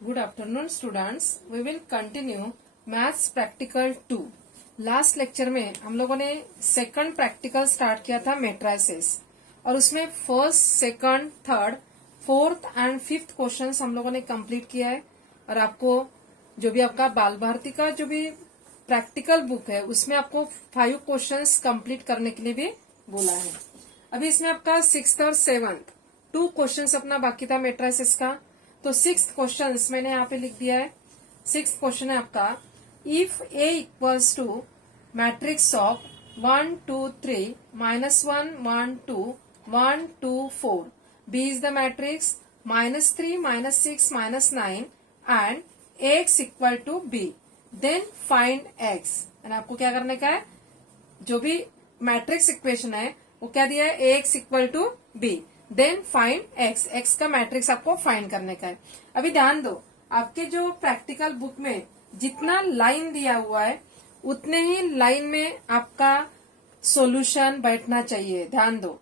Good afternoon students. We will continue Maths Practical 2. Last lecture में हम लोगों ने सेकंड प्रैक्टिकल स्टार्ट किया था मैट्राइसेस और उसमें first, second, third, fourth and fifth questions हम लोगों ने कंप्लीट किया है। और आपको जो भी आपका बाल भारती का जो भी प्रैक्टिकल बुक है उसमें आपको 5 क्वेश्चंस कंप्लीट करने के लिए भी बोला है। अभी इसमें आपका सिक्स्थ और सेवंथ 2 क्वेश्चंस अपना बाकी था मैट्राइसेस का। तो 6th क्वेश्चन मैंने यहाँ पे लिख दिया है। 6th क्वेश्चन है आपका, if A equals to matrix of 1 2 3 -1 1 2 1 2 4, B is the matrix -3 -6 -9 and X equal to B, then find X. यानी आपको क्या करने का है, जो भी मैट्रिक्स इक्वेशन है वो क्या दिया है, X equal to B, then find X. X का मैट्रिक्स आपको फाइंड करने का है। अभी ध्यान दो, आपके जो प्रैक्टिकल बुक में जितना लाइन दिया हुआ है उतने ही लाइन में आपका सॉल्यूशन बैठना चाहिए। ध्यान दो,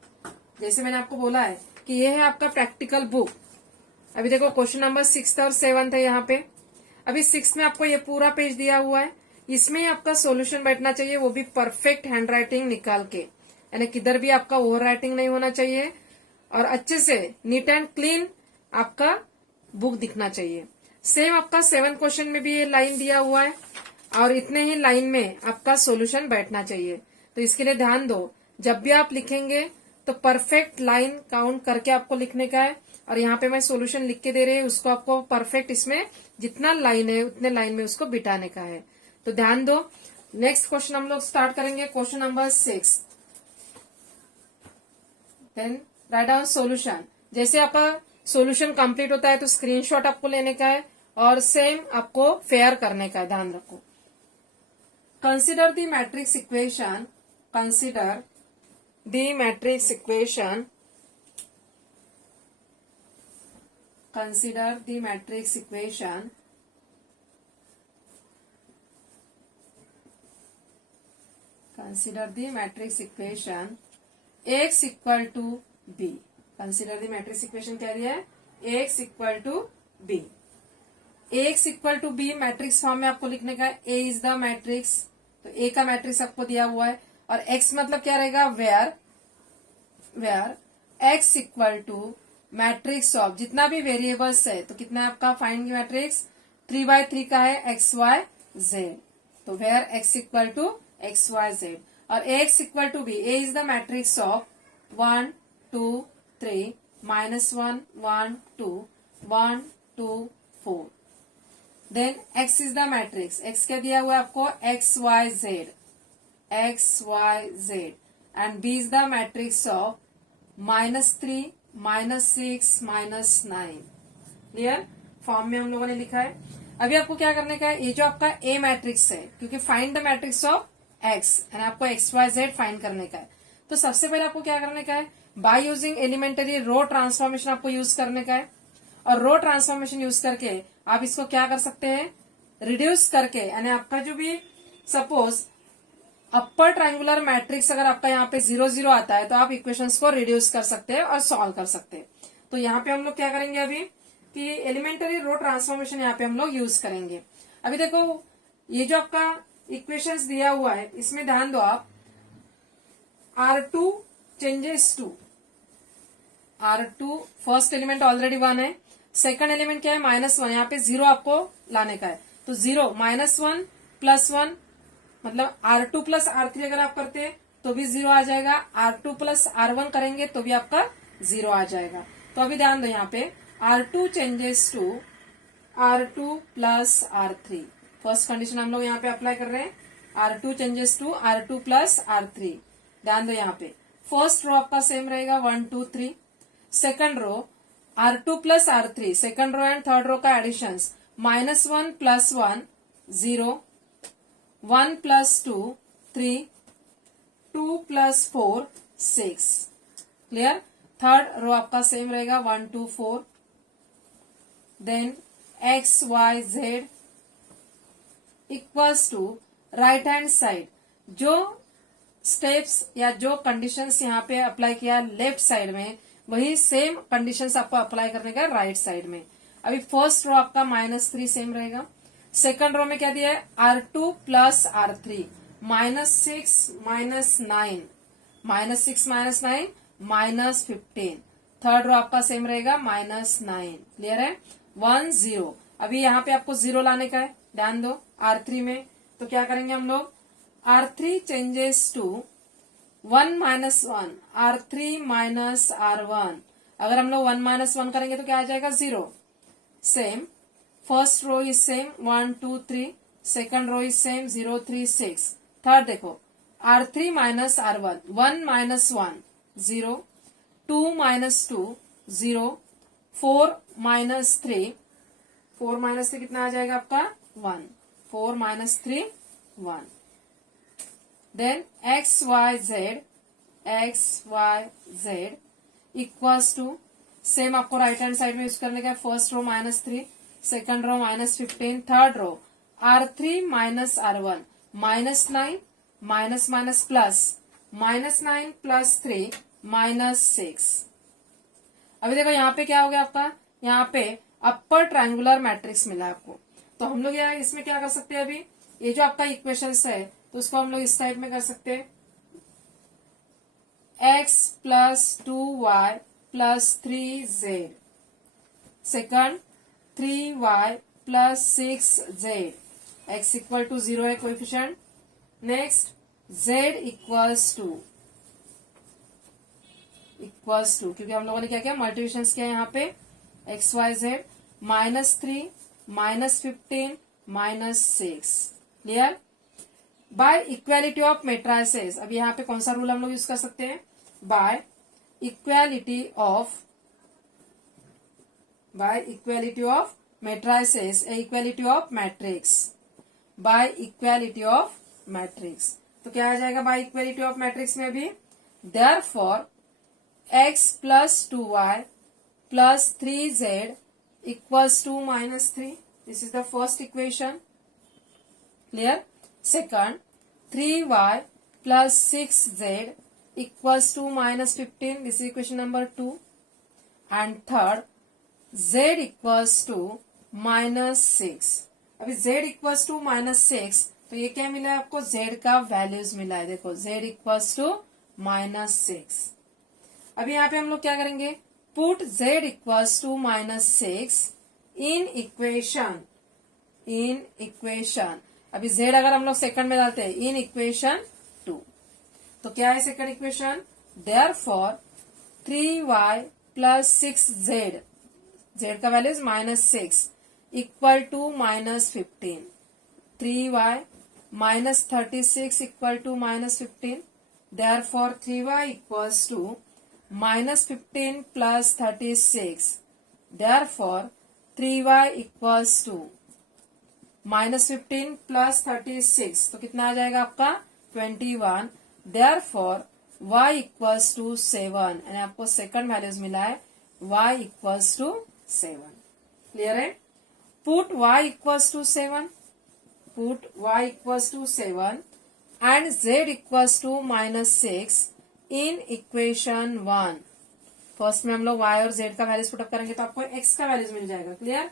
जैसे मैंने आपको बोला है कि ये है आपका प्रैक्टिकल बुक। अभी देखो क्वेश्चन नंबर 6 और 7 है यहाँ पे। अभी 6 में आपको ये पूरा पेज दिया हुआ है, इसमें ही आपका सॉल्यूशन बैठना चाहिए, वो भी परफेक्ट हैंड राइटिंग निकाल के। यानी किधर भी आपका ओवर राइटिंग नहीं होना चाहिए और अच्छे से नीट एंड क्लीन आपका बुक दिखना चाहिए। सेम आपका 7 क्वेश्चन में भी ये लाइन दिया हुआ है और इतने ही लाइन में आपका सॉल्यूशन बैठना चाहिए। तो इसके लिए ध्यान दो, जब भी आप लिखेंगे तो परफेक्ट लाइन काउंट करके आपको लिखने का है। और यहाँ पे मैं सॉल्यूशन लिख के दे रही हूँ, उसको आपको परफेक्ट इसमें जितना लाइन है उतने लाइन में उसको बिठाने का है। तो ध्यान दो। नेक्स्ट क्वेश्चन हम लोग स्टार्ट करेंगे, question number 6। Then write down solution. जैसे आपका सॉल्यूशन कंप्लीट होता है तो स्क्रीनशॉट आपको लेने का है और सेम आपको फेयर करने का है। ध्यान रखो, consider the matrix equation, consider the matrix equation, consider the matrix equation consider the matrix equation x equal to b। Consider the matrix equation क्या दिया है, x equal to b। x equal to b matrix form में आपको लिखने का है। a is the matrix, तो a का मैट्रिक्स आपको दिया हुआ है और x मतलब क्या रहेगा, where x equal to matrix of जितना भी वेरिएबल्स है। तो कितना है आपका फाइंड मैट्रिक्स, 3/3 का है x y z। तो where x equal to x y z और ax equal to b, a is the matrix of 1 2 3 -1 1 2 1 2 4, then x is the matrix, x क्या दिया हुआ है आपको, x y z and b is the matrix of -3 -6 -9। Clear, form में हम लोगों ने लिखा है। अभी आपको क्या करने का है, ये जो आपका a मैट्रिक्स है, क्योंकि find the matrix of x यानी आपको x y z फाइंड करने का है। तो सबसे पहले आपको क्या करने का है, by using elementary row transformation आपको यूज करने का है। और रो ट्रांसफॉर्मेशन यूज करके आप इसको क्या कर सकते हैं, रिड्यूस करके। यानी आपका जो भी सपोज अपर ट्रायंगुलर मैट्रिक्स अगर आपका यहाँ पे 0 0 आता है तो आप इक्वेशंस को रिड्यूस कर सकते हैं और सॉल्व कर सकते हैं। तो यहाँ पे हम लोग क्या करेंगे अभी कि एलिमेंटरी रो ट्रांसफॉर्मेशन यहाँ पे हम लोग यूज करेंगे। अभी देखो, ये जो आपका इक्वेशंस दिया हुआ है इसमें ध्यान दो आप, R2 changes to R2 first element already 1 है, सेकंड एलिमेंट क्या है -1, यहाँ पे 0 आपको लाने का है। तो 0 -1 +1 मतलब R2 + R3 अगर आप करते हैं तो भी 0 आ जाएगा, R2 + R1 करेंगे तो भी आपका 0 आ जाएगा। तो अभी ध्यान दो, यहाँ पे R2 changes to R2 + R3, first condition हम लोग यहाँ पे अप्लाई कर रहे हैं, R2 changes to R2 + R3। ध्यान दो, यहाँ पे फर्स्ट रो आपका सेम रहेगा 1 2 3, second row R2 + R3, second row and third row का एडिशन, -1 +1 0, 1 + 2 3, 2 + 4 6। क्लियर, थर्ड रो आपका सेम रहेगा 1 2 4, then x y z equals to right hand side, जो स्टेप्स या जो कंडीशंस यहाँ पे अप्लाई किया लेफ्ट साइड में वही सेम कंडीशंस आपको अप्लाई करने का राइट साइड में। अभी फर्स्ट रो आपका -3 सेम रहेगा। सेकंड रो में क्या दिया है, R2 प्लस R3 -6 -9 -6 -9 -15। थर्ड रो आपका सेम रहेगा -9। क्लियर है, 1 0। अभी यहाँ पे आपको 0 लाने का है, ध्यान दो। R3 में तो क्या करेंगे हम लोग, R3 changes to 1 -1, R3 minus R1। अगर हम लोग 1 -1 करेंगे तो क्या आ जाएगा, 0। Same first row is same 1 2 3, second row is same 0 3 6। Third देखो, R3 माइनस R1, 1 -1 0, 2 -2 0, 4 -3, 4 -3 कितना आ जाएगा आपका, 1, 4 -3 1। Then x y z equals to, same आपको राइट हैंड साइड में यूज करने का है। First row -3, second row -15, third row R3 minus R1 -9 minus minus plus -9 plus 3 -6। अभी देखो यहाँ पे क्या हो गया आपका, यहाँ पे अपर ट्रायंगुलर मैट्रिक्स मिला आपको। तो हम लोग यहाँ इसमें क्या कर सकते हैं, अभी ये जो आपका इक्वेशंस है तो उसको हम लोग इस टाइप में कर सकते हैं, x plus 2y plus 3z, second 3y plus 6z, x equal to 0 है coefficient. Next z equals to क्योंकि हम लोगों ने क्या किया, मल्टीप्लिकेशन किया यहाँ पे, X Y Z -3 -15 -6। Clear, by equality of matrices. अब यहाँ पे कौन सा रूल हम लोग यूज कर सकते हैं, by equality of matrices, equality of matrix, by equality of matrix. तो क्या आ जाएगा बाय इक्वालिटी ऑफ मैट्रिक्स में, अभी therefore x plus 2y plus 3z equals to -3। This is the first equation. Clear, second 3y plus 6z equals to -15। This is equation number 2। And third z equals to -6। अभी z equals to -6 तो ये क्या मिला है आपको, z का values मिला है। देखो z इक्वल्स टू -6। अभी यहाँ पे हम लोग क्या करेंगे, put z equals to -6 in equation. अभी z अगर हम लोग सेकंड में डालते हैं, इन इक्वेशन 2, तो क्या है second equation, therefore 3y plus 6z, z का value -6 equal to -15, 3y -36 equal to -15, therefore 3y equals to -15 plus 36, therefore 3y equals to -15 plus 36 तो कितना आ जाएगा आपका 21, देयरफॉर y इक्वल्स टू 7। यानी आपको सेकंड वैल्यूज मिला है y इक्वल्स टू 7। क्लियर है, put y equals to 7, put y equals to 7 and z equals to -6 in equation 1। First में हम लोग y और z का वैल्यूज पुटअप करेंगे तो आपको x का वैल्यूज मिल जाएगा। Clear,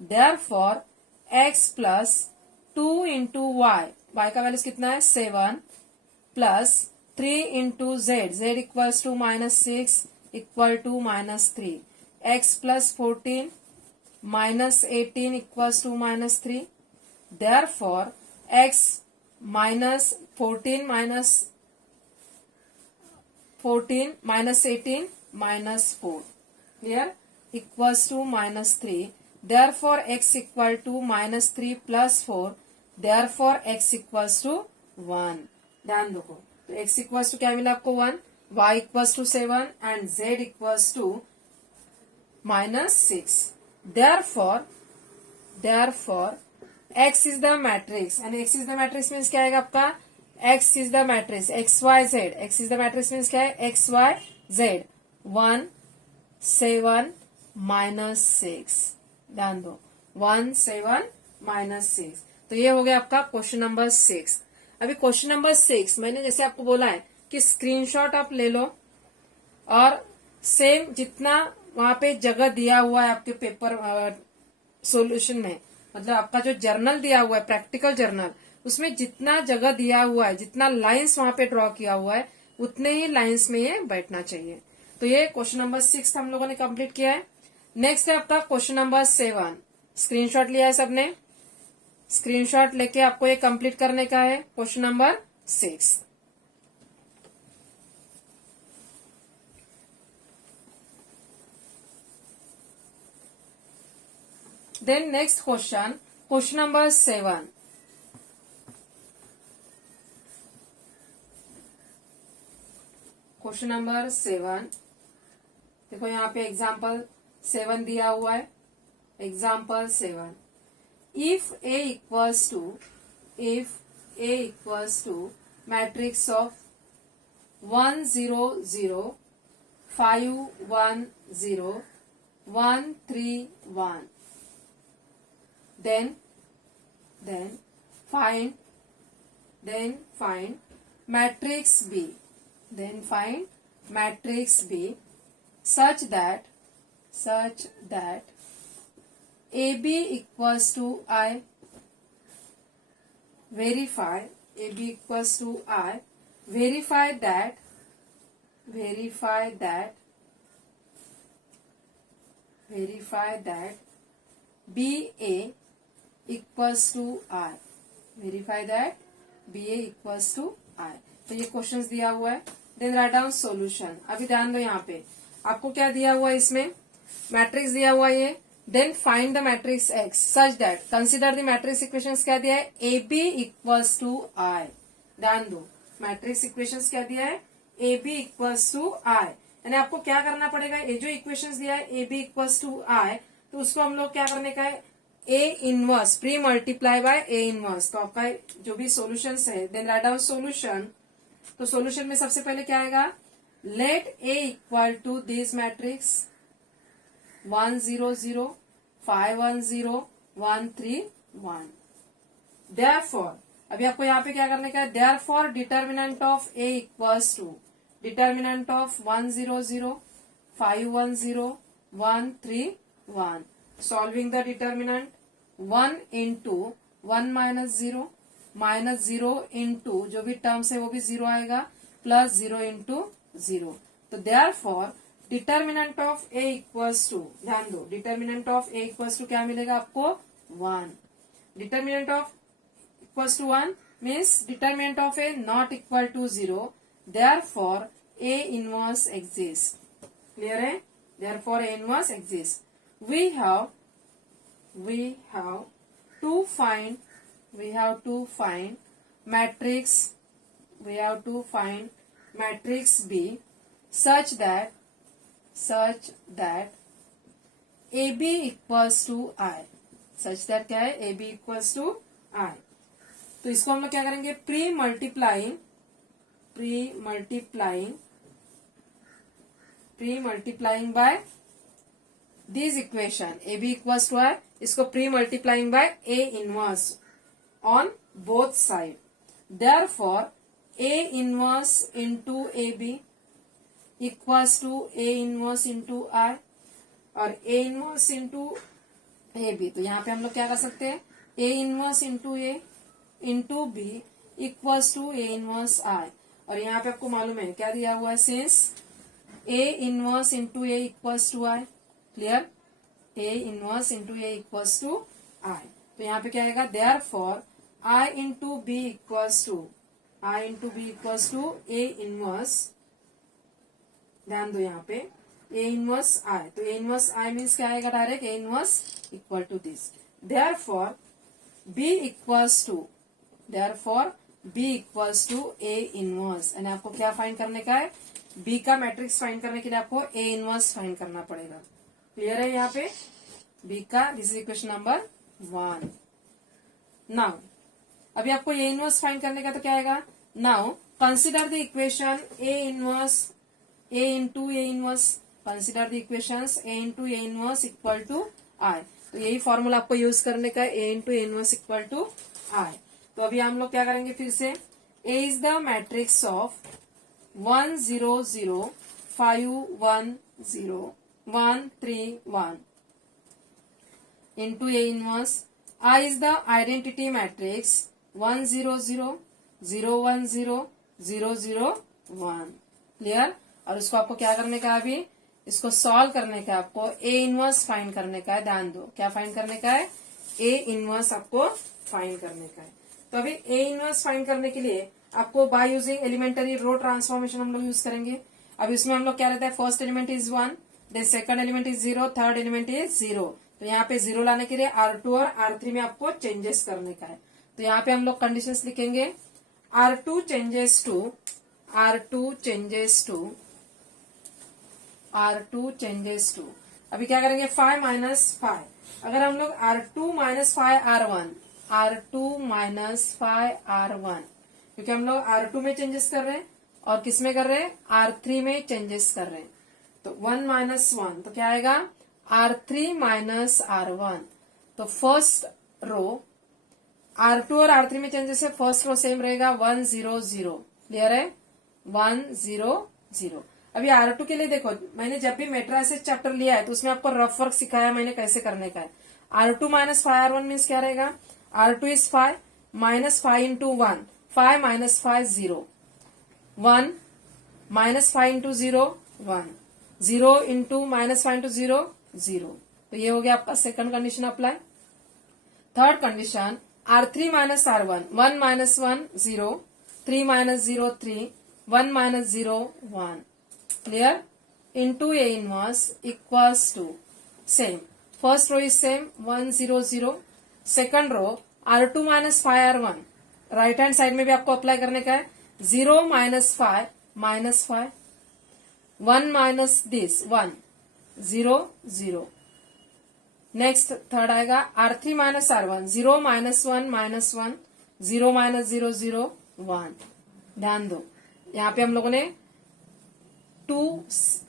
therefore x plus 2 into y का वैल्यूज कितना है 7 plus 3 into z equals to -6 equal to -3, x plus 14 -18 equals to -3, therefore x -14 -18 -4, clear, equals to -3, therefore x equal to -3 plus 4, therefore x equals to 1। ध्यान दो, तो x equals to क्या मिला आपको 1, y equals to 7 and z equals to -6। Therefore x is the matrix, and x is the matrix means क्या आएगा आपका, x is the matrix x y z, x is the matrix means क्या है x y z 1 7 -6। ध्यान दो 1 7 -6। तो ये हो गया आपका क्वेश्चन नंबर 6। अभी क्वेश्चन नंबर 6 मैंने जैसे आपको बोला है कि स्क्रीनशॉट आप ले लो और सेम जितना वहां पे जगह दिया हुआ है आपके पेपर सॉल्यूशन में, मतलब आपका जो जर्नल दिया हुआ है प्रैक्टिकल जर्नल, उसमें जितना जगह दिया हुआ है, जितना लाइंस वहां पे ड्रॉ किया हुआ है, उतने ही लाइंस में ये बैठना चाहिए। तो ये क्वेश्चन नंबर 6 हम लोगों ने कंप्लीट किया है। नेक्स्ट है आपका क्वेश्चन नंबर 7। स्क्रीनशॉट लिया है सबने? स्क्रीनशॉट लेके आपको ये कंप्लीट करने का है question number 6। Then next question, question number 7। Question number 7, देखो यहाँ पे एग्जाम्पल 7 दिया हुआ है। Example 7, if A equals to matrix of 1 0 0 5 1 0 1 3 1, then find matrix B, such that AB equals to I. Verify AB equals to I. Verify that BA equals to I. Verify that BA equals to I. तो ये questions दिया हुआ है। Then write down solution. अभी ध्यान दो, यहाँ पे आपको क्या दिया हुआ है, इसमें मैट्रिक्स दिया हुआ है ये। Then find the matrix X such that, consider the matrix equations क्या दिया है, A B equals to I. ध्यान दो, मैट्रिक्स इक्वेशंस क्या दिया है, A B equals to I. यानी आपको क्या करना पड़ेगा, ये जो इक्वेशंस दिया है A B equals to I, तो उसको हम लोग क्या करने का है, A inverse pre multiply by A inverse. तो आपका जो भी सोल्यूशन है, देन राइट डाउन सोल्यूशन। तो सोल्यूशन में सबसे पहले क्या आएगा, let A equal to this matrix 1 0 0 5 1 0 1 3 1। Therefore, अभी आपको यहाँ पे क्या करने का है, therefore determinant of A equals to determinant of 1 0 0 5 1 0 1 3 1। Solving the determinant 1 into 1 minus zero into जो भी टर्म्स है वो भी 0 आएगा, प्लस 0 इंटू 0। तो therefore determinant of A equals to, ध्यान दो, determinant of A equals to क्या मिलेगा आपको, 1। Determinant of equals to 1 means determinant of A not equal to 0, therefore A inverse exist. Clear है? Therefore A inverse exist. we have to find matrix B such that AB equals to I। such that क्या है, AB equals to I। तो इसको हम लोग क्या करेंगे, pre multiplying by this equation A B equals to I, इसको pre multiplying by A inverse on both side. Therefore A inverse into A B equals to A inverse into I, और A inverse into A B. तो यहाँ पे हम लोग क्या कर सकते हैं, A inverse into A into B equals to A inverse I. और यहाँ पे आपको मालूम है क्या दिया हुआ है, since A inverse into A equals to I. Clear? A inverse into A equals to I. तो यहाँ पे क्या आएगा, therefore I into B equals to A inverse. ध्यान दो यहाँ पे ए इनवर्स आई, तो ए इनवर्स आई मीन्स क्या आएगा, direct A inverse equal to this. Therefore B equals to A inverse. यानी आपको क्या फाइंड करने का है, बी का मैट्रिक्स फाइंड करने के लिए आपको ए इनवर्स फाइंड करना पड़ेगा। क्लियर है? यहाँ पे बी का, this is equation number 1। Now अभी आपको ए इनवर्स फाइंड करने का, तो क्या आएगा, now consider the equation A inverse A into A inverse. Consider the equations A into A inverse equal to I. तो यही फॉर्मूला आपको यूज करने का है, A into A inverse equal to I. तो अभी हम लोग क्या करेंगे, फिर से A is the matrix of 1 0 0 5 1 0 1 3 1 into A inverse. I is the identity matrix 1 0 0 0 1 0 0 0 1. Clear? और उसको आपको क्या करने का है? अभी इसको सॉल्व करने का, आपको ए इनवर्स फाइंड करने का है. ध्यान दो, क्या फाइंड करने का है? ए इनवर्स आपको फाइंड करने का है. तो अभी ए इनवर्स फाइंड करने के लिए आपको by using elementary row transformation हम लोग यूज करेंगे. अब इसमें हम लोग क्या रहता है? First element is 1, then second element is 0, third element is 0. तो यहाँ पे 0 लाने के लिए R2 और R3 में आपको चेंजेस करने का है. तो यहाँ पे हम लोग कंडीशंस लिखेंगे. R2 चेंजेस टू अभी क्या करेंगे? 5 माइनस 5. अगर हम लोग R2 माइनस 5 R1 क्योंकि हम लोग R2 में चेंजेस कर रहे हैं और किस में कर रहे हैं? R3 में चेंजेस कर रहे हैं. तो 1 माइनस 1 तो क्या आएगा? R3 minus R1. तो फर्स्ट रो R2 और R3 में चेंजेस है. फर्स्ट रो सेम रहेगा 1 0 0. क्लियर है? 1 0 0. अभी R2 के लिए देखो, मैंने जब भी मैट्रिसेस चैप्टर लिया है तो उसमें आपको रफ वर्क सिखाया मैंने कैसे करने का है. R2 माइनस 5 R1 मीन्स क्या रहेगा? R2 is 5 minus 5 into 1. 5 minus 5 0. 1 minus 5 into 0 1. 0 into minus 5 into 0 0. तो ये हो गया आपका second condition apply. Third condition R3 minus R1. 1 minus 1 0. 3 minus 0 3. 1 minus 0 1. Clear? Into A inverse equals to same. First row is same 1 0 0. Second row R2 minus 5 R1. Right hand side में भी आपको apply करने का है. 0 minus 5 minus 5. 1 minus this 1 0 0. Next third आएगा R3 minus R1. 0 minus 1 minus 1. 0 minus 0 0 1. ध्यान दो, यहाँ पे हम लोगों ने 2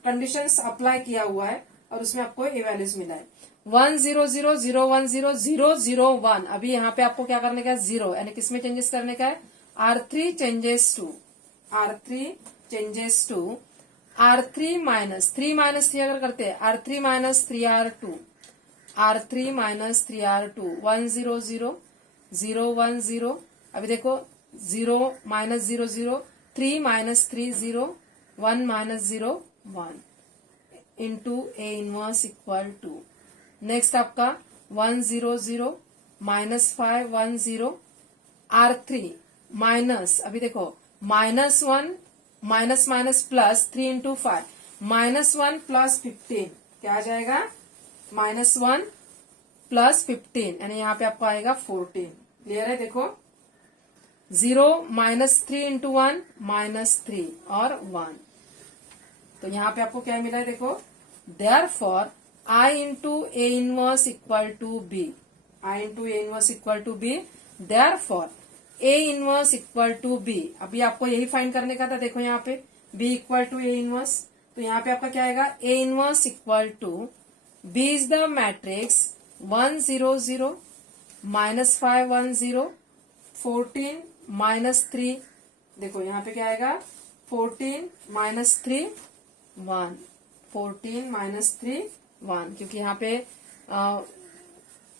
कंडीशंस अप्लाई किया हुआ है और उसमें आपको ये वैल्यूज मिला है. 1 0 0 0 1 0 0 0 1. अभी यहाँ पे आपको क्या करने का है? 0 यानी किसमें चेंजेस करने का है? R3 changes to R3 minus 3 अगर करते हैं R3 माइनस 3 R2. 1 0 0 0 1 0. अभी देखो 0 minus 0 0. 3 minus 3 0. 1 minus 0 1 into A inverse equal to. Next आपका 1 0 0 माइनस 5 1 0. R3 माइनस, अभी देखो minus 1 minus minus plus 3 into 5. Minus 1 plus 15. क्या आ जाएगा? माइनस 1 प्लस 15 यानी यहाँ पे आपको आएगा 14. क्लियर है? देखो 0 माइनस 3 इंटू 1 माइनस 3 और 1. तो यहाँ पे आपको क्या मिला है? देखो therefore I into A inverse equal to B. Therefore A inverse equal to B. अभी आपको यही फाइंड करने का था. देखो यहाँ पे b equal to A inverse. तो यहाँ पे आपका क्या आएगा? A inverse equal to b is the matrix 1 0 0 minus 5 1 0 14 minus 3. देखो यहाँ पे क्या आएगा? 14 माइनस 3 1. 14 माइनस 3 1. क्योंकि यहाँ पे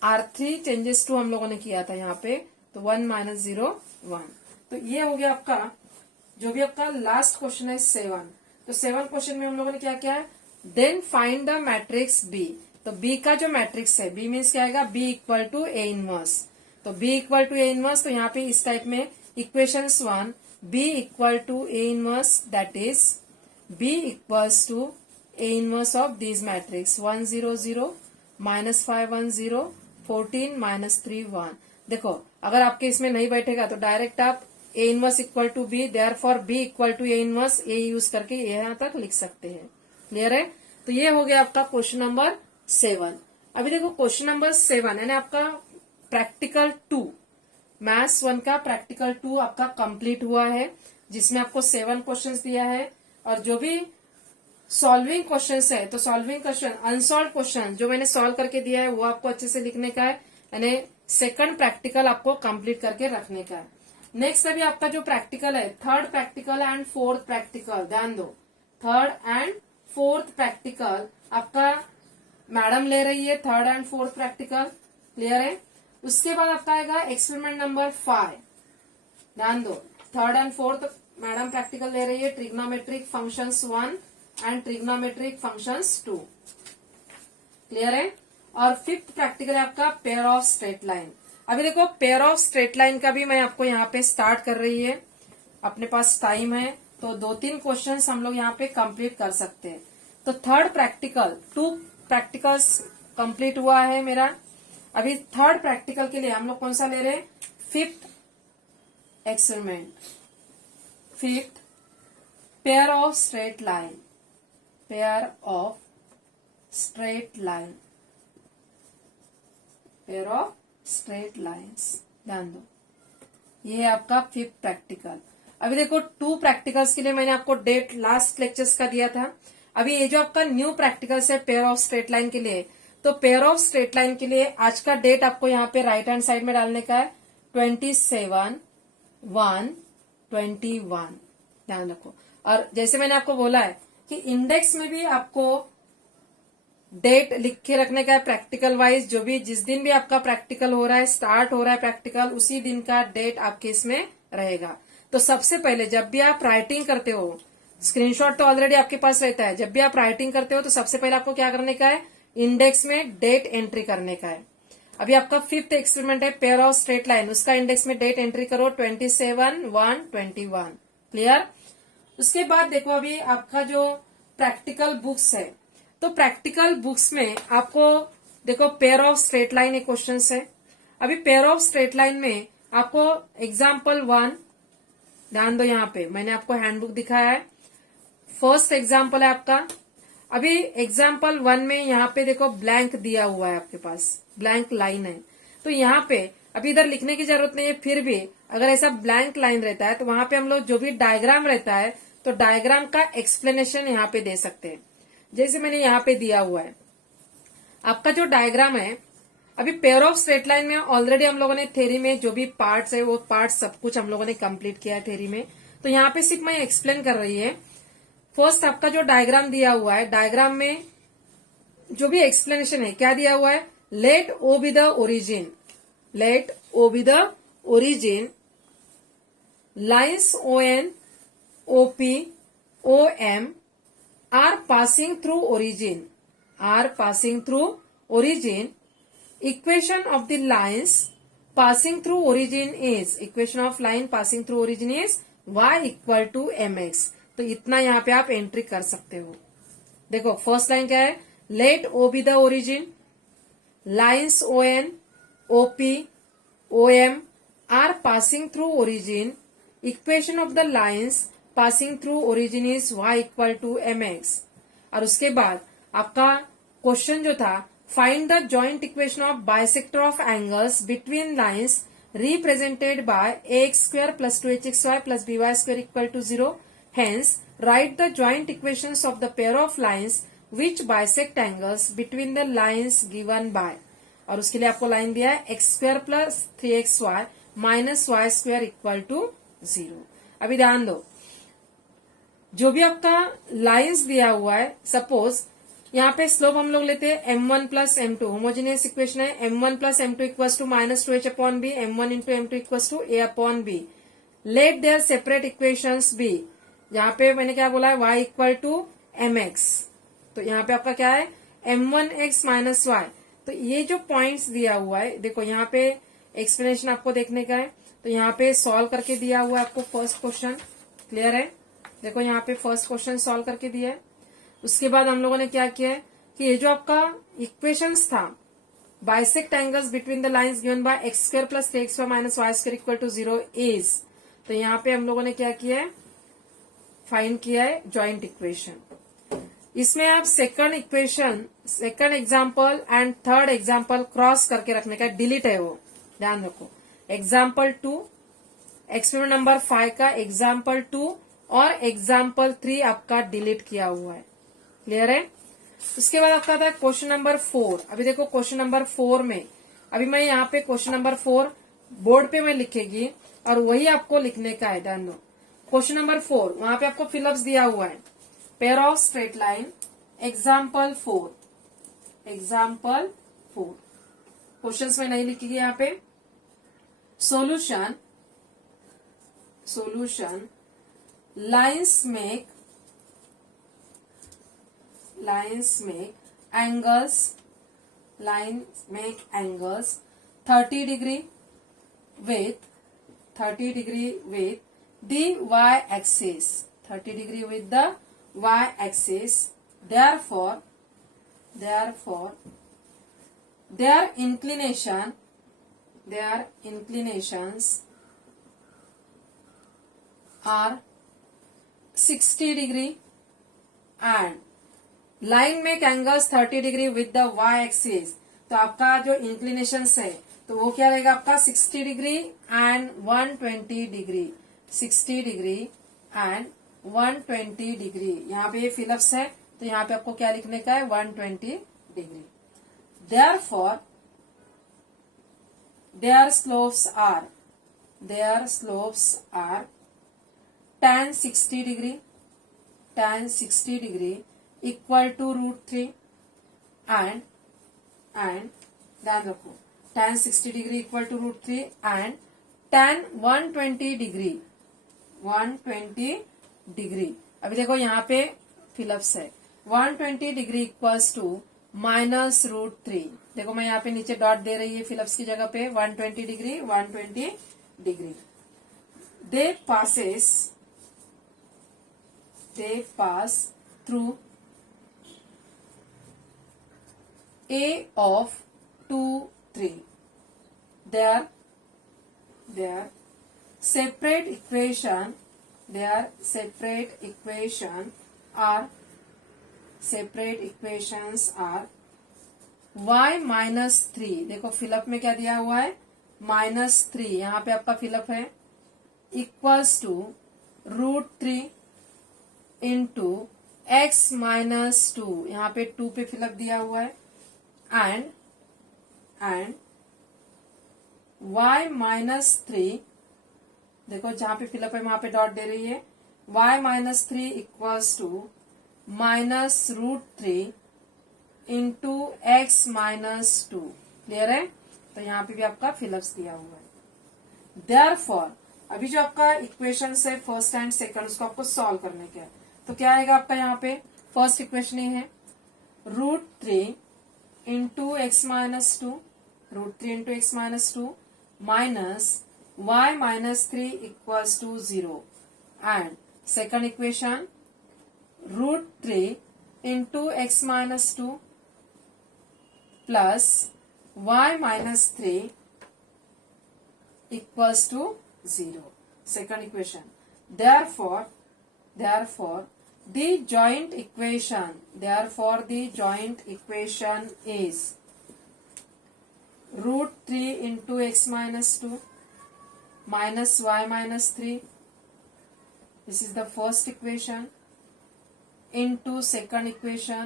R3 चेंजेस टू हम लोगों ने किया था यहाँ पे. तो 1 माइनस 0 1. तो ये हो गया आपका, जो भी आपका लास्ट क्वेश्चन है 7. तो 7 क्वेश्चन में हम लोगों ने क्या किया है? Then find the matrix B. तो B का जो मैट्रिक्स है, B मीन्स क्या आएगा? B equal to A inverse. तो B equal to A inverse. तो यहाँ पे इस टाइप में equations 1 B equal to A inverse, that is B equals to A inverse of this matrix 1 0 0 minus 5 1 0 14 minus 3 1. देखो अगर आपके इसमें नहीं बैठेगा तो डायरेक्ट आप A inverse equal to B, therefore B equal to A inverse A use करके यहाँ तक लिख सकते हैं. क्लियर है? तो ये हो गया आपका क्वेश्चन नंबर 7. अभी देखो क्वेश्चन नंबर 7 यानी आपका प्रैक्टिकल 2, मैथ्स 1 का प्रैक्टिकल 2 आपका कंप्लीट हुआ है, जिसमें आपको 7 क्वेश्चंस दिया है. और जो भी सॉल्विंग क्वेश्चंस है, तो सॉल्विंग क्वेश्चन अनसॉल्व क्वेश्चन जो मैंने सॉल्व करके दिया है वो आपको अच्छे से लिखने का है. यानी सेकंड प्रैक्टिकल आपको कंप्लीट करके रखने का है. नेक्स्ट अभी आपका जो प्रैक्टिकल है, third practical and fourth practical. ध्यान दो, थर्ड एंड फोर्थ प्रैक्टिकल आपका मैडम ले रही है third and fourth practical, clear है। उसके बाद आपका आएगा एक्सपेरिमेंट नंबर 5, ध्यान दो, third and fourth madam practical ले रही है trigonometric functions 1 and trigonometric functions 2, clear है। और फिफ्थ प्रैक्टिकल है आपका पेयर ऑफ स्ट्रेट लाइन। अभी देखो पेयर ऑफ स्ट्रेट लाइन का भी मैं आपको यहाँ पे स्टार्ट कर रही है, अपने पास टाइम है तो 2-3 क्वेश्चंस हम लोग यहाँ पे कंप्लीट कर सकते हैं। तो थर्ड प्रैक्टिकल 2 प्रैक्टिकल्स कंप्लीट हुआ है मेरा। अभी थर्ड प्रैक्टिकल के लिए हम लोग कौन सा ले रहे हैं, fifth experiment, fifth pair of straight line, pair of straight line, pair of straight lines, ध्यान दो, ये है आपका फिफ्थ प्रैक्टिकल। अभी देखो 2 प्रैक्टिकल्स के लिए मैंने आपको डेट लास्ट लेक्चर्स का दिया था। अभी ये जो आपका न्यू प्रैक्टिकल्स है पेयर ऑफ स्ट्रेट लाइन के लिए, तो पेयर ऑफ स्ट्रेट लाइन के लिए आज का डेट आपको यहाँ पे राइट हैंड साइड में डालने का है 27/1/21, ध्यान रखो। और जैसे मैंने आपको बोला है कि इंडेक्स में भी आपको डेट लिख के रखने का है प्रैक्टिकल वाइज, जो भी जिस दिन भी आपका प्रैक्टिकल हो रहा है, स्टार्ट हो रहा है प्रैक्टिकल, उसी दिन का डेट आपके इसमें रहेगा। तो सबसे पहले जब भी आप राइटिंग करते हो, स्क्रीनशॉट तो ऑलरेडी आपके पास रहता है, जब भी आप राइटिंग करते हो तो सबसे पहले आपको क्या करने का है, इंडेक्स में डेट एंट्री करने का है। अभी आपका फिफ्थ एक्सपेरिमेंट है पेयर ऑफ स्ट्रेट लाइन, उसका इंडेक्स में डेट एंट्री करो 27/1/21, क्लियर। उसके बाद देखो अभी आपका जो प्रैक्टिकल बुक्स है, तो प्रैक्टिकल बुक्स में आपको देखो पेयर ऑफ स्ट्रेट लाइन एक क्वेश्चन है। अभी पेयर ऑफ स्ट्रेट लाइन में आपको एग्जाम्पल 1, ध्यान दो, यहाँ पे मैंने आपको हैंडबुक दिखाया है, फर्स्ट एग्जाम्पल है आपका। अभी एग्जाम्पल 1 में यहाँ पे देखो ब्लैंक दिया हुआ है, आपके पास ब्लैंक लाइन है, तो यहाँ पे अभी इधर लिखने की जरूरत नहीं है। फिर भी अगर ऐसा ब्लैंक लाइन रहता है तो वहां पे हम लोग जो भी डायग्राम रहता है तो डायग्राम का एक्सप्लेनेशन यहाँ पे दे सकते हैं, जैसे मैंने यहाँ पे दिया हुआ है। आपका जो डायग्राम है, अभी पेयर ऑफ स्ट्रेट लाइन में ऑलरेडी हम लोगों ने थ्योरी में जो भी पार्ट्स है वो पार्ट्स सब कुछ हम लोगों ने कंप्लीट किया है थ्योरी में, तो यहाँ पे सिर्फ मैं एक्सप्लेन कर रही है। फर्स्ट आपका जो डायग्राम दिया हुआ है, डायग्राम में जो भी एक्सप्लेनेशन है क्या दिया हुआ है, let O be the origin, let O be the origin, lines O N O P O M are passing through origin, are passing through origin. Equation of the lines passing through origin is, equation of line passing through origin is y equal to mx। तो इतना यहाँ पे आप entry कर सकते हो। देखो first line क्या है, let O be the origin, lines O N O P O M are passing through origin, equation of the lines passing through origin is y equal to mx। और उसके बाद आपका क्वेश्चन जो था, find the joint equation of bisector of angles between lines represented by ax² + 2hxy + by² equal to 0। Hence write the joint equations of the pair of lines which bisect angles between the lines given by. और उसके लिए आपको line दिया है x² + 3xy - y² equal to 0। अभी ध्यान दो, जो भी आपका लाइंस दिया हुआ है, सपोज यहाँ पे स्लोप हम लोग लेते हैं m1 + m2, होमोजेनियस इक्वेशन है m1 + m2 equals to -2h/b, m1 × m2 equals to a/b। Let their separate equations be, यहाँ पे मैंने क्या बोला है, y इक्वल टू mx। तो यहाँ पे आपका क्या है, m1x - y। तो ये जो पॉइंट्स दिया हुआ है, देखो यहाँ पे एक्सप्लेनेशन आपको देखने का है, तो यहाँ पे सॉल्व करके दिया हुआ है आपको फर्स्ट क्वेश्चन, क्लियर है। देखो यहाँ पे फर्स्ट क्वेश्चन सॉल्व करके दिया है। उसके बाद हम लोगों ने क्या किया है कि ये जो आपका इक्वेशंस था, bisect angles between the lines given by x² + 3xy - y² equal to 0 is, तो यहाँ पे हम लोगों ने क्या किया है, फाइंड किया है जॉइंट इक्वेशन। इसमें आप second equation, second example and third example cross करके रखने का, डिलीट है वो, ध्यान रखो। एग्जाम्पल 2, एक्सपेरिमेंट नंबर 5 का एग्जाम्पल 2 और एग्जाम्पल 3 आपका डिलीट किया हुआ है, क्लियर है। उसके बाद आपका था क्वेश्चन नंबर 4। अभी देखो क्वेश्चन नंबर 4 में, अभी मैं यहाँ पे क्वेश्चन नंबर 4 बोर्ड पे मैं लिखेगी और वही आपको लिखने का है, ध्यान दो। क्वेश्चन नंबर 4 वहां पे आपको फिलअप्स दिया हुआ है, pair of straight line example 4 questions में नहीं लिखी गई यहाँ पे। solution lines make angles 30 degree with the y-axis, 30 degree with the y-axis. Therefore their inclinations are 60 degree and line make angles 30 degree with the Y axis. तो आपका जो inclinations है तो वो क्या रहेगा आपका 60 degree and 120 degree, 60 degree and 120 degree. यहाँ पे ये फिलअप्स है तो यहाँ पे आपको क्या लिखने का है 120 degree. Therefore their slopes are tan 60 degree equal to √3 and ध्यान रखो tan 60 degree equal to √3 and tan 120 degree. अभी देखो यहाँ पे फिलअप्स है 120 डिग्री इक्वल्स टू -√3। देखो मैं यहाँ पे नीचे डॉट दे रही है फिलअप्स की जगह पे 120 degree. They pass through A of 2, 3. Their separate equation are y -3। देखो फिलअप में क्या दिया हुआ है -3, यहाँ पे आपका फिलअप है इक्वल्स टू √3 इंटू x -2, यहाँ पे 2 पे फिलअप दिया हुआ है and y -3। देखो जहां पे फिलअप है वहां पे डॉट दे रही है y -3 equals to -√3 into x -2। Clear है? तो यहाँ पे भी आपका फिलअप्स दिया हुआ है। Therefore अभी जो आपका इक्वेशन है फर्स्ट एंड सेकंड उसको आपको सॉल्व करने का है। तो क्या आएगा आपका यहाँ पे फर्स्ट इक्वेशन ये है √3 into x -2, √3 into x -2 minus y -3 equals to 0 and second equation √3 into x -2 plus y -3 equals to 0। Second equation therefore the joint equation is √3 into x -2 minus y -3. This is the first equation into second equation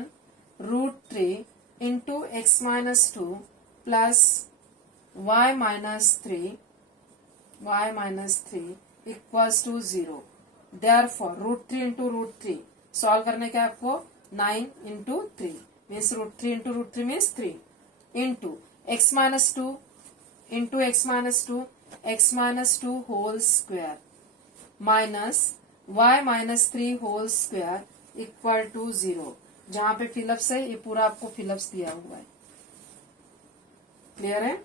√3 into x -2 plus y -3 equals to 0. Therefore √3 into √3 solve करने का आपको 9 into 3 means √3 into √3 means 3 into x -2 into x -2 whole square minus y -3 whole square equal to 0। जहां पे fill-ups है ये पूरा आपको fill-ups दिया हुआ है। क्लियर है?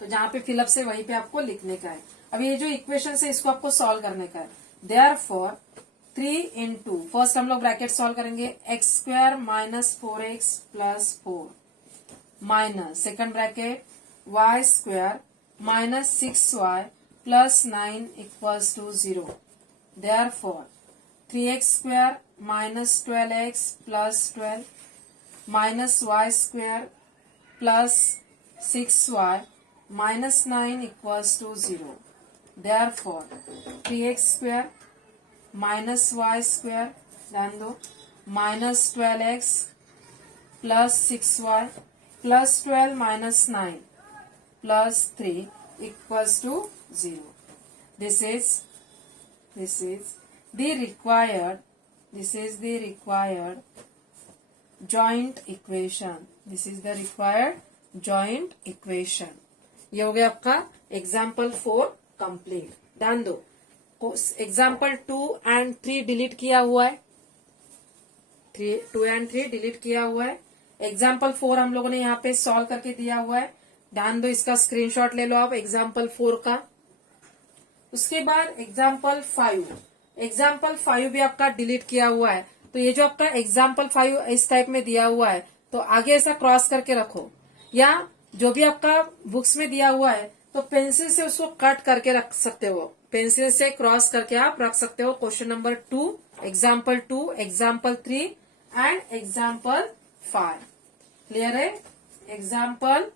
तो जहां पे फिलअप्स है वहीं पे आपको लिखने का है। अब ये जो इक्वेशन है इसको आपको सॉल्व करने का है। Therefore 3 into फर्स्ट हम लोग ब्रैकेट सॉल्व करेंगे x² - 4x + 4 minus second bracket y² - 6y + 9 equals to 0। Therefore 3x² - 12x + 12 minus y² plus 6y minus 9 equals to 0. Therefore 3x² minus y² ध्यान दो minus 12x plus 6y plus 12 minus 9 plus 3 equals to 0. This is the required joint equation. This is the required joint equation. ये हो गया आपका example 4 complete. ध्यान दो, example 2 and 3 delete किया हुआ है. 2 and 3 डिलीट किया हुआ है. एग्जाम्पल 4 हम लोगों ने यहाँ पे सॉल्व करके दिया हुआ है. ध्यान दो, इसका स्क्रीनशॉट ले लो आप एग्जाम्पल 4 का. उसके बाद एग्जाम्पल 5. एग्जाम्पल 5 भी आपका डिलीट किया हुआ है. तो ये जो आपका एग्जाम्पल 5 इस टाइप में दिया हुआ है, तो आगे ऐसा क्रॉस करके रखो, या जो भी आपका बुक्स में दिया हुआ है तो पेंसिल से उसको कट करके रख सकते हो. पेंसिल से क्रॉस करके आप रख सकते हो. Question number 2, example 2, example 3 and example 5. Clear है? Example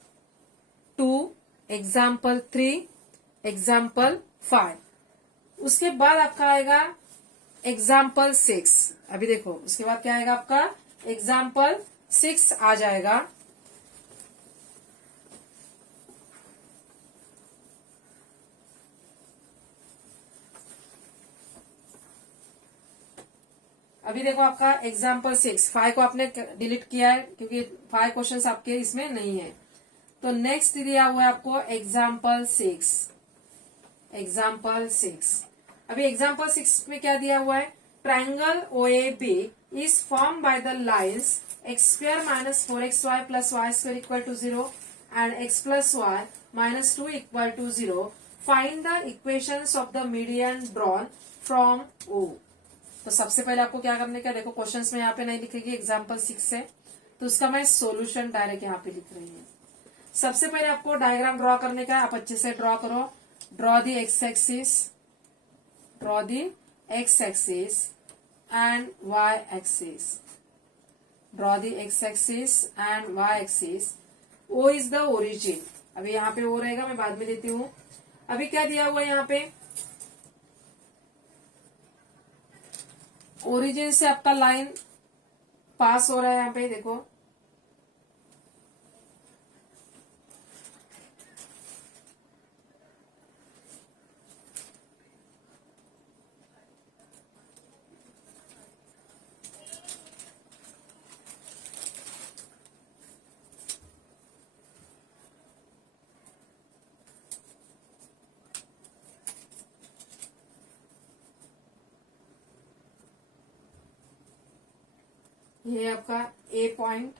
2, example 3, example 5. उसके बाद आपका आएगा एग्जाम्पल 6. अभी देखो, उसके बाद क्या आएगा आपका एग्जाम्पल 6 आ जाएगा. अभी देखो आपका एग्जाम्पल 6. 5 को आपने डिलीट किया है क्योंकि 5 क्वेश्चंस आपके इसमें नहीं है. तो नेक्स्ट दिया हुआ है आपको एग्जाम्पल 6. एग्जाम्पल 6. अभी एग्जाम्पल 6 में क्या दिया हुआ है? Triangle OAB is form by the lines x square minus 4xy plus Y square equal to 0 and x प्लस Y minus 2 equal to 0. Find the equations of the median drawn from O. तो सबसे पहले आपको क्या करने का, देखो questions में यहाँ पे नहीं लिखेगी, एग्जाम्पल 6 है तो उसका मैं सोल्यूशन डायरेक्ट यहाँ पे लिख रही हूँ. सबसे पहले आपको डायग्राम ड्रॉ करने का, आप अच्छे से ड्रॉ करो. Draw the x axis, draw the x axis and y axis. Draw the x axis and y axis. O is the origin. अभी यहाँ पे ओ रहेगा, मैं बाद में देती हूँ. अभी क्या दिया हुआ है यहाँ पे? ओरिजिन से आपका लाइन पास हो रहा है. यहाँ पे देखो, ये आपका ए पॉइंट,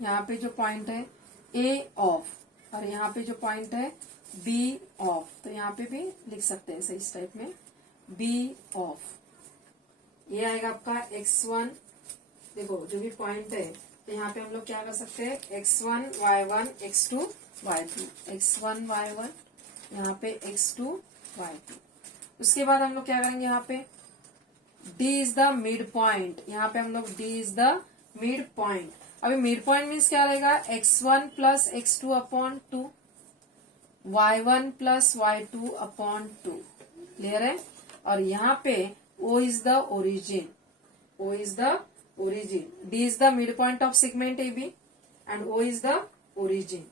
यहाँ पे जो पॉइंट है ए ऑफ, और यहाँ पे जो पॉइंट है बी ऑफ. तो यहाँ पे भी लिख सकते हैं इस टाइप में, बी ऑफ. ये आएगा आपका x1. देखो जो भी पॉइंट है, तो यहाँ पे हम लोग क्या कर सकते हैं, x1 y1 x2 y2, x1 y1, यहाँ पे x2 y2. उसके बाद हम लोग क्या करेंगे, यहाँ पे D is the mid point. यहाँ पे हम लोग D is the mid point. अभी मिड पॉइंट मीन्स क्या रहेगा, x1 plus x2 upon 2, y1 plus y2 upon 2. Clear है? और यहाँ पे O is the origin. O is the origin. D is the mid point of segment AB and O is the origin.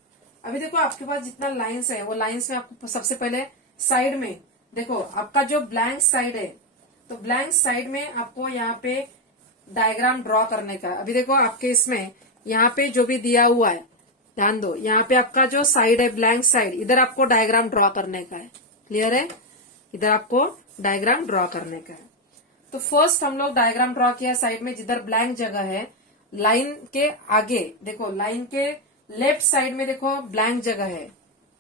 अभी देखो आपके पास जितना लाइंस है, वो लाइंस में आपको सबसे पहले साइड में देखो, आपका जो ब्लैंक साइड है, तो ब्लैंक साइड में आपको यहाँ पे डायग्राम ड्रॉ करने का. अभी देखो आपके इसमें यहाँ पे जो भी दिया हुआ है, ध्यान दो, यहाँ पे आपका जो साइड है ब्लैंक साइड, इधर आपको डायग्राम ड्रॉ करने का है. क्लियर है? इधर आपको डायग्राम ड्रॉ करने का है. तो फर्स्ट हम लोग डायग्राम ड्रॉ किया साइड में, जिधर ब्लैंक जगह है. लाइन के आगे देखो, लाइन के लेफ्ट साइड में देखो ब्लैंक जगह है.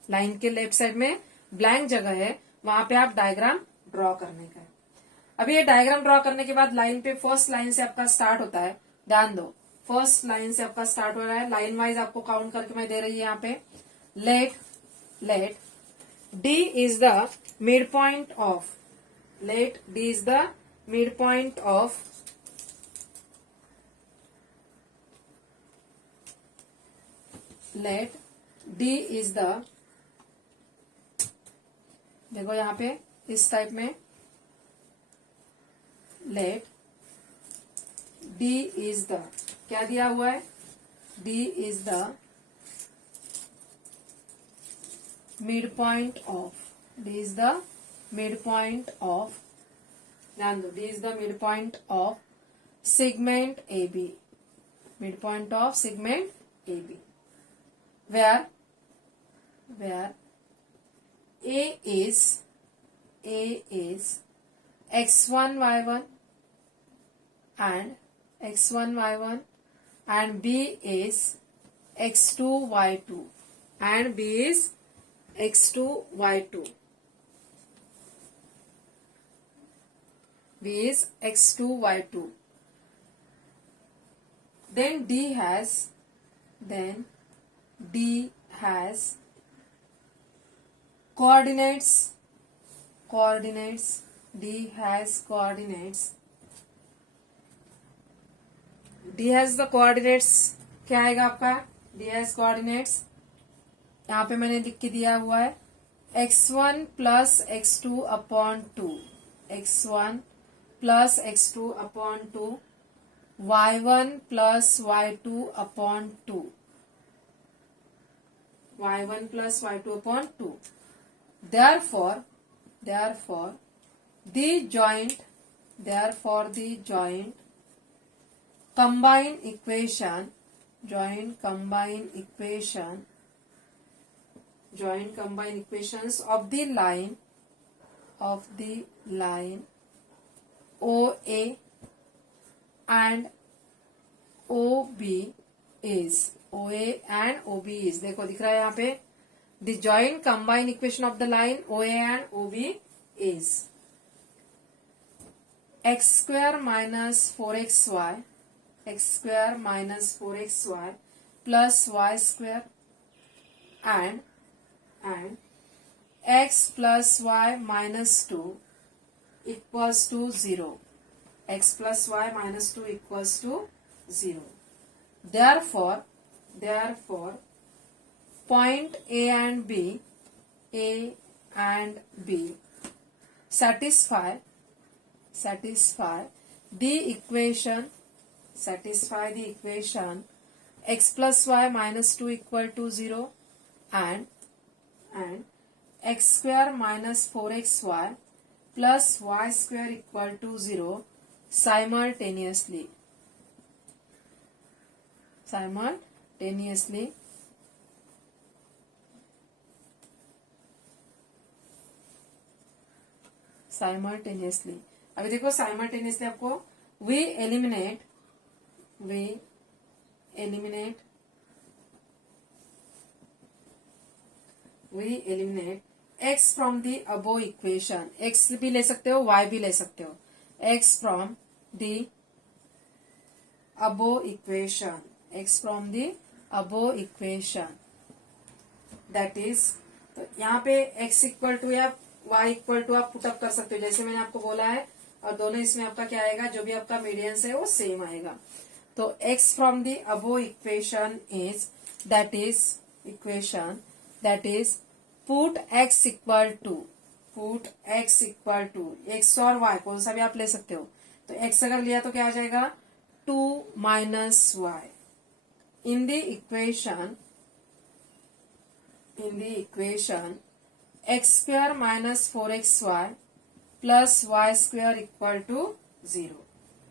लाइन के लेफ्ट साइड में ब्लैंक जगह है, वहां पे आप डायग्राम ड्रॉ करने का है. अभी ये डायग्राम ड्रॉ करने के बाद लाइन पे फर्स्ट लाइन से आपका स्टार्ट होता है. ध्यान दो, फर्स्ट लाइन से आपका स्टार्ट हो रहा है. लाइन वाइज आपको काउंट करके मैं दे रही है यहाँ पे. Let D is the mid point of, let D is the mid point of let D is the, देखो यहाँ पे इस टाइप में, लेट D इज द, क्या दिया हुआ है, D is the mid point of, D is the mid point of, ध्यान दो, D is the mid point of segment AB, midpoint of segment AB, where A is x1 y1 and x1 y1 and B is x2 y2 and B is x2 y2. B is x2 y2. Then D has coordinates. D has coordinates. D has the coordinates. क्या आएगा आपका? D has coordinates. यहाँ पे मैंने लिख के दिया हुआ है x1 plus x2 upon 2, x1 plus x2 upon 2, y1 plus y2 upon 2, y1 plus y2 upon 2. Therefore the joint combined equations of the line OA and OB is देखो दिख रहा है यहाँ पे the joint combined equation of the line OA and OB is x square minus 4xy plus y square and x plus y minus 2 equals to 0. X plus y minus 2 equals to 0. Therefore, point A and B satisfy the equation x plus y minus 2 equal to 0 and x square minus 4xy plus y square equal to 0 simultaneously. अभी देखो simultaneously आपको we eliminate x from the above equation. x भी ले सकते हो, y भी ले सकते हो. x from the above equation, that is, तो यहाँ पे x इक्वल टू या y इक्वल टू आप पुटअप कर सकते हो जैसे मैंने आपको बोला है, और दोनों इसमें आपका क्या आएगा, जो भी आपका मीडियंस है वो सेम आएगा. तो x from the above equation is that is put x equal to x और y कौन सा भी आप ले सकते हो. तो x अगर लिया तो क्या आ जाएगा 2 minus y in the equation x square minus 4xy plus y square equal to 0.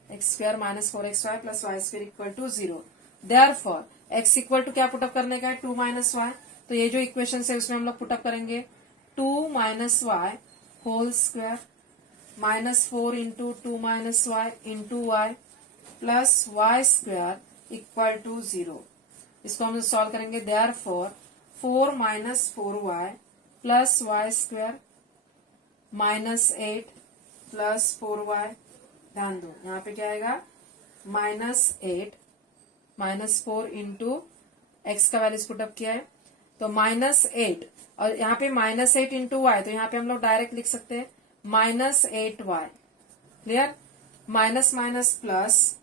x square minus 4xy plus y square equal to 0. Therefore x equal to क्या पुटअप करने का है 2 minus y. तो ये जो इक्वेशन है उसमें हम लोग पुटअप करेंगे 2 minus y whole square minus 4 into 2 minus y into y plus y square equal to 0. इसको हम सॉल्व करेंगे. Therefore 4 minus 4y plus y square minus 8 plus 4y. ध्यान दो यहाँ पे क्या आएगा -8 -4 इंटू एक्स का वैल्यूज पुटअप किया है तो -8 और यहाँ पे -8 इंटू वाई. तो यहाँ पे हम लोग डायरेक्ट लिख सकते हैं -8y. Clear. Minus minus plus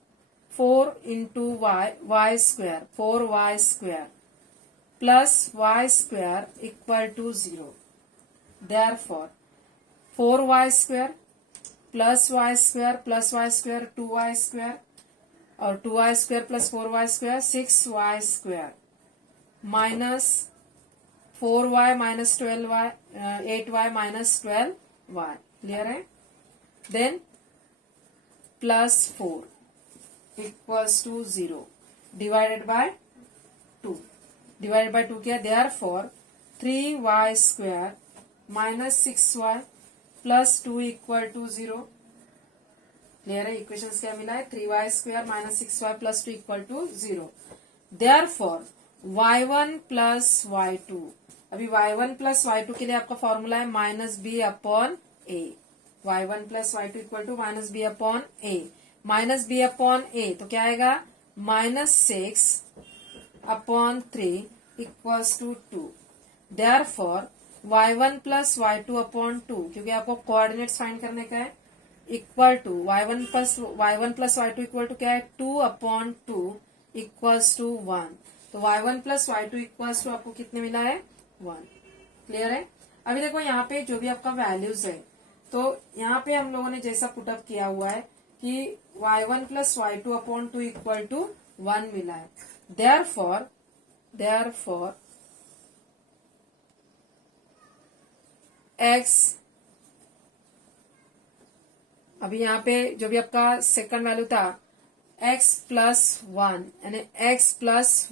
4 into y square 4y square plus y square equal to 0. Therefore 4y square plus y square plus y square 2y square और 2y square plus 4y square 6y square minus 4y minus 12y 8y minus 12y. Clear है. Then plus 4 equals to 0. Divided by 2, divided by 2 क्या है, therefore 3y square minus 6y plus 2 equal to 0। Clear है, equations क्या मिला है, 3y square minus 6y plus 2 equal to 0। Therefore y1 plus y2, अभी y1 plus y2 के लिए आपका फॉर्मूला है minus B upon A. y1 plus y2 equal to minus B upon A, minus B upon A तो क्या आएगा, minus 6 upon 3 equals to 2। Therefore y1 plus y2 upon 2, क्योंकि आपको कोऑर्डिनेट्स फाइंड करने का है, equal to y1 plus y2 equal to क्या है, 2 अपॉन 2 इक्वल्स टू 1। तो y1 plus y2 equals to आपको कितने मिला है, 1। क्लियर है। अभी देखो यहाँ पे जो भी आपका वैल्यूज है, तो यहाँ पे हम लोगों ने जैसा पुटअप किया हुआ है कि y1 plus y2 upon 2 equal to 1 मिला है। देयरफॉर x, अभी यहाँ पे जो भी आपका सेकंड वैल्यू था x प्लस 1 यानी x प्लस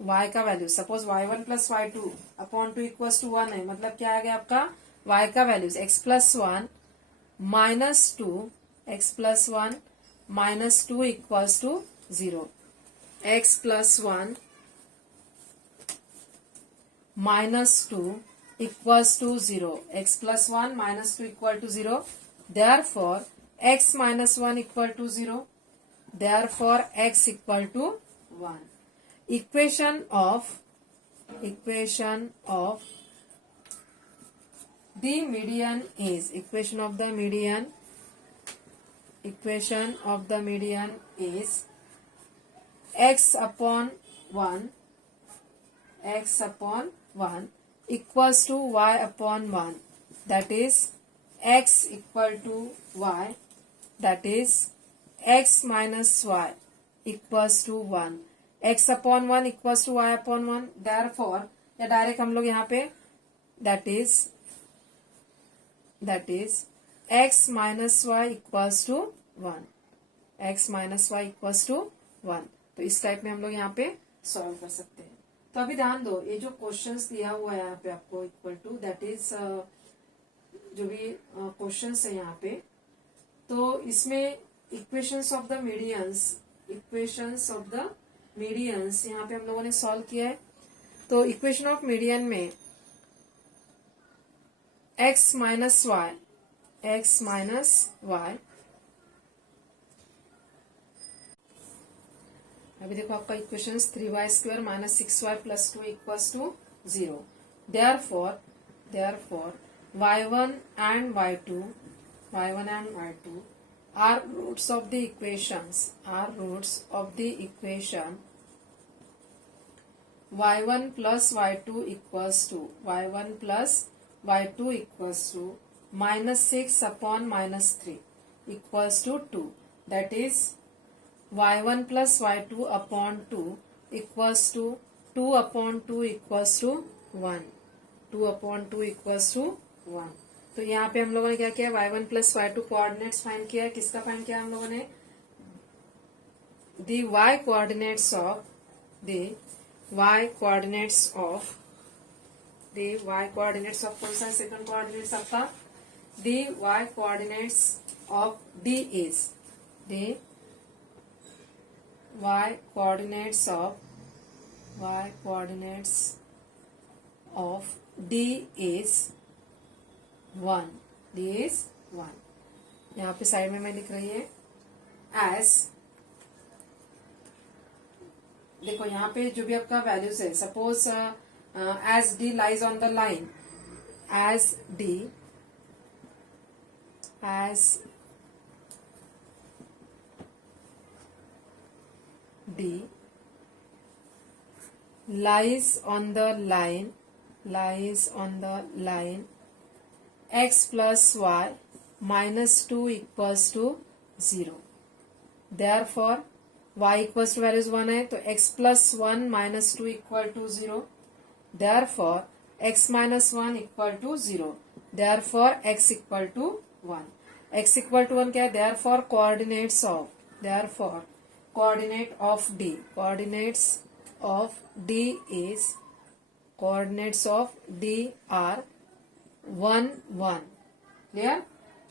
y का value, suppose y1 plus y2 upon 2 equals to 1 है, मतलब क्या आ गया आपका y का values x plus 1 minus 2, x plus 1 minus 2 equals to 0। x plus 1 minus 2 equals to 0, x plus 1 minus 2 equal to 0। Therefore x minus 1 equal to 0, therefore x equal to 1। Equation of the median is, equation of the median is x upon 1 equals to y upon 1, that is x equal to y, that is x minus y equals to 1, x upon 1 equals to y upon 1। therefore या direct हम लोग यहाँ पे that is x minus y equals to 1, x minus y equals to 1। तो इस type में हम लोग यहाँ पे सॉल्व कर सकते हैं। तो अभी ध्यान दो, ये जो क्वेश्चंस दिया हुआ है यहाँ पे आपको इक्वल टू, दैट इज जो भी क्वेश्चंस है यहाँ पे, तो इसमें इक्वेशंस ऑफ द मीडियंस यहाँ पे हम लोगों ने सॉल्व किया है। तो इक्वेशन ऑफ मीडियन में x माइनस y, अभी देखो आपका equations 3y square minus 6y plus 2 equals to 0। Therefore y1 and y2 are roots of the equation y1 plus y2 equals to minus 6 upon minus 3 equals to 2, that is y1 plus y2 upon 2 equals to 2 upon 2 equals to 1, 2 upon 2 equals to 1। तो यहाँ पे हम लोगों ने क्या किया, y1 plus y2 coordinates find किया है। किसका फाइंड किया हम लोगों ने, the y coordinates of कौन सा सेकंड कोऑर्डिनेट्स आपका, the y coordinates of D is, the y coordinates of D is 1, यहाँ पे साइड में मैं लिख रही है एज, देखो यहाँ पे जो भी आपका वैल्यूज है, suppose as D lies on the line, as D lies on the line x plus y minus 2 equals to 0। therefore y equals to values 1 है, तो x plus 1 minus 2 equal to 0। therefore x minus 1 equal to 0। therefore x equal to 1। x equal to 1 क्या है, therefore coordinate of D. Coordinates of D are 1, 1. Clear?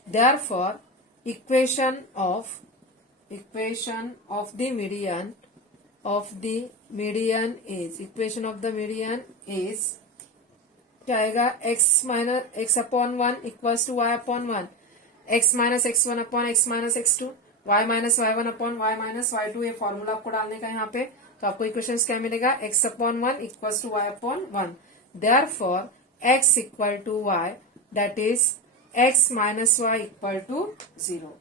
Therefore, equation of the median is क्या आएगा? x upon 1 equals to y upon 1, x minus x1 upon x minus x2, y minus y1 upon y minus y2. ये formula आपको डालने का यहाँ पे, तो आपको इक्वेशंस क्या मिलेगा? x upon 1 equals to y upon 1. Therefore, x equal to y, that is x minus y equal to 0.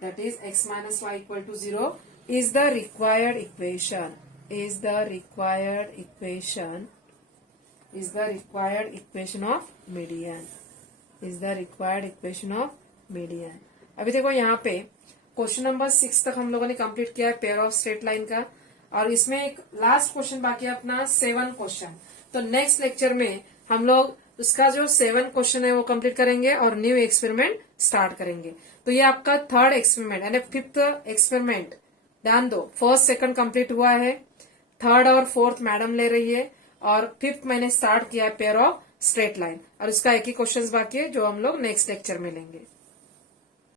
That is x minus y equal to 0 is the required equation. Is the required equation of median. Is the required equation of median. अभी देखो यहाँ पे question number 6 तक हम लोगों ने complete किया है पेयर ऑफ स्ट्रेट लाइन का, और इसमें एक लास्ट क्वेश्चन बाकी है अपना 7 क्वेश्चन. तो नेक्स्ट लेक्चर में हम लोग उसका जो 7 क्वेश्चन है वो कंप्लीट करेंगे और न्यू एक्सपेरिमेंट स्टार्ट करेंगे. तो ये आपका थर्ड एक्सपेरिमेंट यानी 5th एक्सपेरिमेंट. ध्यान दो, फर्स्ट सेकंड कंप्लीट हुआ है, थर्ड और फोर्थ मैडम ले रही है, और 5th मैंने स्टार्ट किया है पेयर ऑफ स्ट्रेट लाइन, और उसका एक ही क्वेश्चन बाकी है जो हम लोग नेक्स्ट लेक्चर में लेंगे.